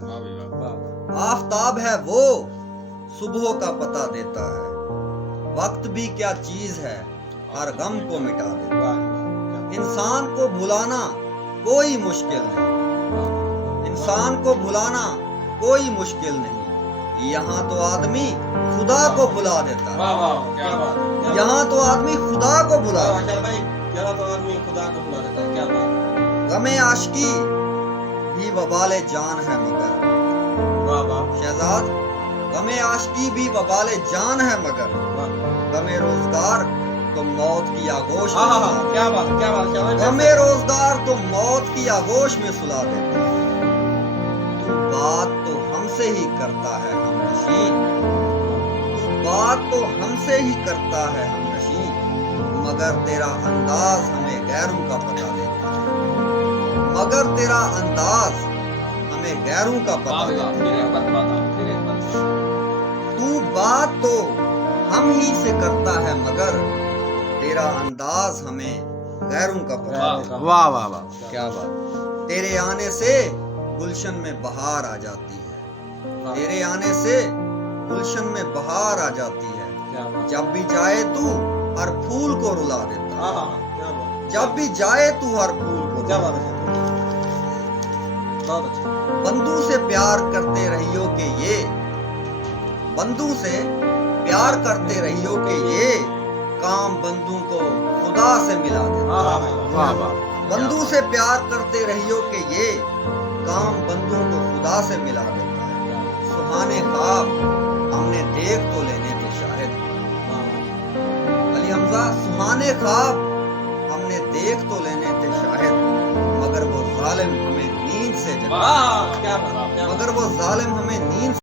ہے۔ آفتاب ہے وہ صبح کا پتہ دیتا ہے، وقت بھی کیا چیز ہے ہر غم کو مٹا دیتا ہے۔ انسان کو بھلانا کوئی مشکل نہیں، انسان کو بھلانا کوئی مشکل نہیں، یہاں تو آدمی خدا کو بھلا دیتا ہے، یہاں تو آدمی خدا کو بھلا دیتا ہے۔ غم عاشقی بھی وبال جان ہے مگر شہزاد، غم عاشقی بھی وبال جان ہے مگر غم روزگار تو موت کی آغوش میں سلا دیتا ہے۔ غم روزگار تو موت کی آغوش میں سلا دیتا ہے۔ تو بات تو ہم سے ہی کرتا ہے ہم نشین، تو بات تو ہم سے ہی کرتا ہے ہم نشین، مگر تیرا انداز ہمیں غیروں کا پتہ دیتا ہے، مگر تیرا انداز ہمیں غیروں کا پتہ دیتا ہے۔ تو بات تو ہم ہی سے کرتا ہے مگر تیرا انداز ہمیں غیروں کا پتہ دیتا ہے۔ واہ واہ واہ، کیا بات! تیرے آنے سے گلشن میں بہار آ جاتی ہے، تیرے آنے سے گلشن میں بہار آ جاتی ہے، جب بھی جائے تو ہر پھول کو رلا دیتا ہے، جب بھی جائے تو ہر پھول کو رلا دیتا ہے۔ بندوں سے پیار کرتے رہیو کہ یہ، بندوں سے پیار کرتے رہیو کہ یہ کام بندوں کو خدا سے ملا دیتا ہے۔ واہ واہ، بندوں سے پیار کرتے رہیو کہ یہ کام بندوں کو خدا سے ملا دیتا ہے۔ سہانے خواب ہم نے دیکھ تو لینے تھے شاہد، علی حمزہ، سہانے خواب ہم نے دیکھ تو لینے تھے شاہد، مگر وہ ظالم ہمیں نیند سے جگا، مگر وہ ظالم ہمیں